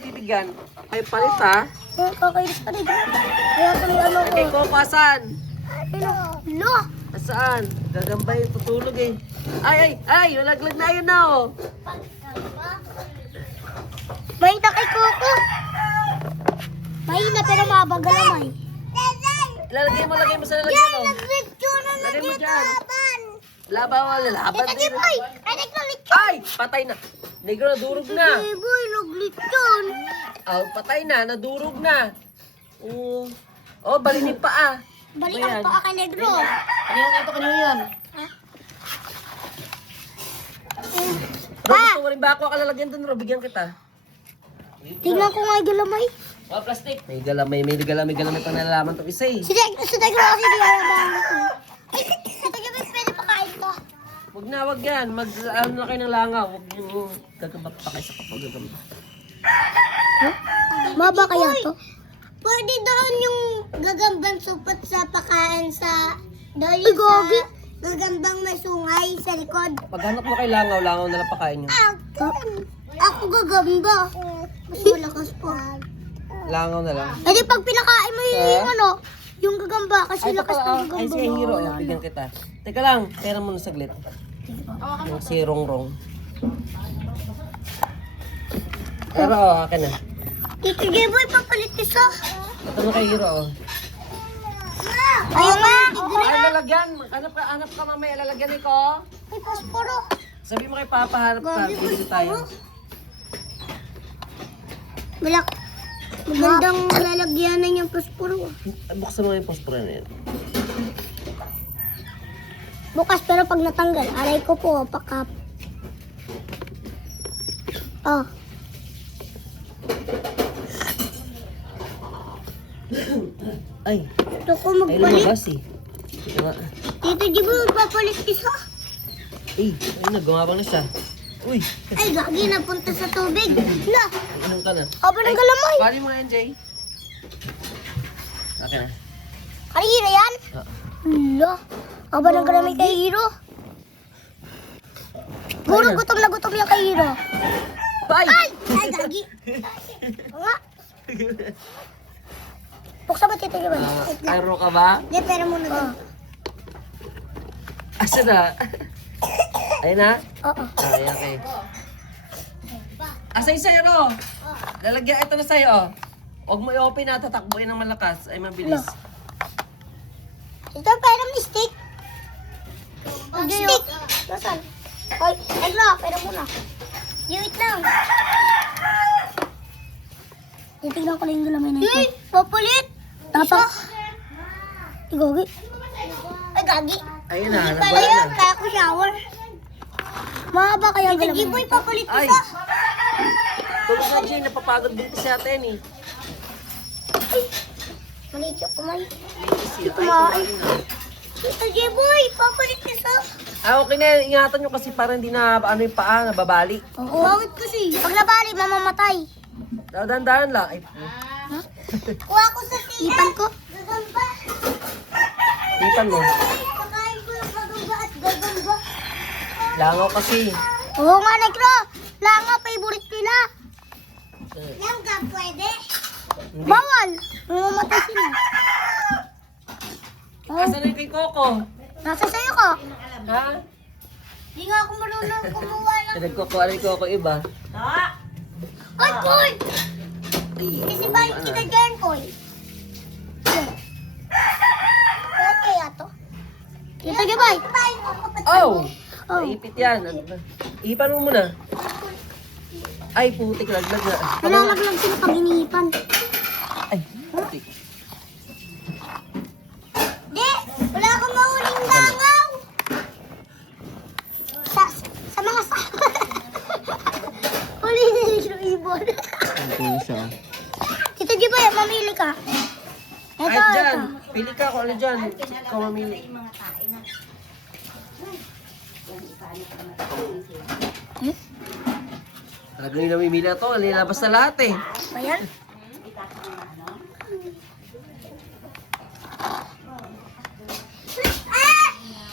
Bibigyan. May palit ha. Kakainis pa rin. Kaya tuloy ano ko. Ikaw, pasan? Lo! Saan? Gagambay, tutulog eh. Ay, nalaglag na yun na oh. May na kay Coco. May na pero mabagal naman. Lagay mo sa lalagyan oh. Nag-lecture na Lagay mo dyan. laban. Laban, lalaban Ito, din. Boy! Ay, nag-lecture. Ay, patay na. Negro, nadurog na. Boy, nag-lecture. Patay na, nadurog na. Balinin pa ah. Balikan pa ka, Negro. Kanino yan? Bro, gusto mo rin ba ako kalalagyan dun, Bro? Bigyan kita. Tingnan ko nga yung galamay. Plastic. May galamay pa nalalaman to isa eh. Si Negro kasi di alam ako. Ay, si Negro, pwede pa kain to. Wag yan. Ano na kayo ng langaw. Huwag yung gagambak pa kayo sa kapag-gagambak. Maba kaya to? Pwede doon yung gagambang supot sa pakain sa... Doon yung sa gagambang masungay sa likod. Paghanap mo kay langaw na lang pakain nyo. Ako gagamba. Mas malakas pa. Langaw na lang. Eh di pag pinakain mo yung ano, yung gagamba kasi lakas ng gagamba. Ay, si Hero. Bigyan kita. Teka lang. Pera mo na saglit. Yung si Rongrong. Pero akin na. Tito J-Boy, papalit isa. Ito na kay Hero Ayun nga. Ay, lalagyan. Hanap ka mamaya. Lalagyan ko. May posporo. Sabi mo kay Papa, hanap ka. Bili tayo. Magandang lalagyanan yung posporo. Buksan mo yung posporo na yan. Bukas pero pag natanggal, aray ko po, pakap. Oh. Ay, Gusto ko ay magpalit. lumabas eh. Ito nga. Tito J-Boy, magpapalit isa. Ay, gumabang na siya. Uy, Ay, gagi, napunta sa tubig. La, inom ka na. aba ng galamay. Bali mo nga yan, Jay. Okay na. Kanina yan? La, aba ng galamay kay Hiro. Puro gutom na gutom yung kay Hiro. Bye! Ay, gagi. Nga. Buksan mo, Tito J-Boy. Karo ka ba? Hindi, pera muna doon. Asa na? Ayun na? Oo. Ay, okay. Asa yung sa'yo, Ro? Lalagyan ito na sa'yo. Huwag mo i-open na, tatakbuin ng malakas. Ay, mabilis. Ito, pera mo stick. Stick. Nasaan? Ay, pera muna. Wait lang. Titignan ko lang yung galamay na ito. Hey, papalit! Tapak. Gagi. Ay, gagi. Ayun na, Hindi nabala pala yun, na. kaya ko shower. Mahaba kaya ang galamay. Hindi po papalit Ay! isa. Tulog na, Jay. Napapagod din si ate yan eh. Maliit yung kumay. Ay, kumain. kumain na. Tito J-Boy, papalit isa. Okay na yan. Ingatan nyo kasi para hindi na yung paa, nababali. Oo. Bakit kasi? Pag nabali, mamamatay. Dahan-dahan lang. Ay, Kuha ko sa tiyan. Ipan ko. Gagamba. ipan mo. Pakain ko yung gagamba at gagamba. Langaw kasi. Oo nga, Negro. Langa, favorite nila. Langga, pwede? Hindi. Bawal. Mamamatay sila. Asa na yung kay Coco? Nasa sayo ko. Ha? Hindi nga ako marunong kumuha ng... Nagkukuha rin Coco iba. Ay, Koy! Ay, Kasi balik kita dyan, Koy. Kaya kaya to? Ito, Gabay. Oh! Oh. Naipit yan. Ipan mo muna. Ay, putik. Laglag na. Nalalaglag sila pag iniipan. Ay, putik. Di! Wala akong mahuling langaw! Sa mga sa... Huli na yung ibon. Ito siya. Tito Gabay, mamili ka. Ay, dyan. Pili ka kung ano dyan. Ikaw mamili. Talaga yung namimili na to. Nilabas na lahat eh. Ayan.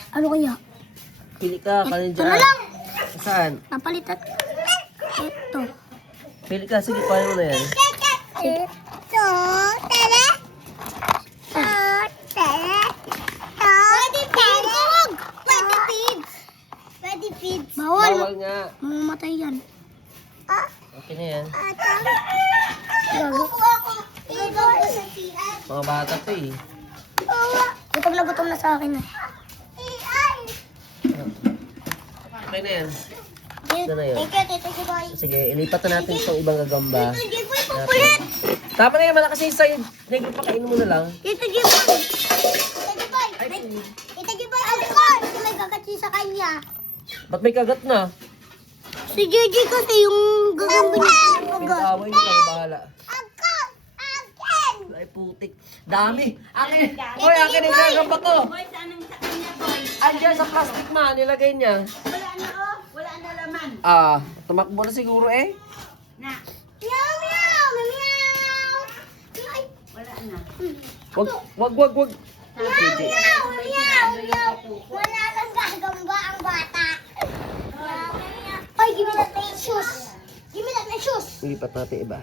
Ano kaya? Pili ka, kanin Ito dyan. na lang. Saan? Napalitan. Ito. Pili ka, sige, paano mo na yan? Bawal. Bawal nga. Mamamatay yan. Okay na yan. Gago. Mga bata to eh. Gutom na gutom na sa akin na. Okay na yan. Ito na yun. Tito Jiboy. Sige, ilipat na natin itong ibang gagamba. Tito Jiboy, pupulit. Tama na yan, malakas yung side. Negro, pakainin mo na lang. Tito Jiboy. Tito Jiboy. Tito Jiboy, alikon. Kasi may kakatsi sa kanya. Ba't may kagat na? Si Gigi kasi yung gagamba niya. Pinakaway niyo kayo, bahala. Ay, putik. Dami. Akin. Hoy, akin yung gagamba ko. Boy, saan ang sa kanya, boy? Andiyan sa plastic ma, nilagay niya. Wala na, oh. Wala na laman. Tumakbo na siguro eh. Na, Meow, meow, meow. Ay, wala na. Wag. Sige. meow, meow, meow. Wala lang gagamba ang bata. Ay, give me that my shoes. Give me that my shoes. Ilipat natin iba.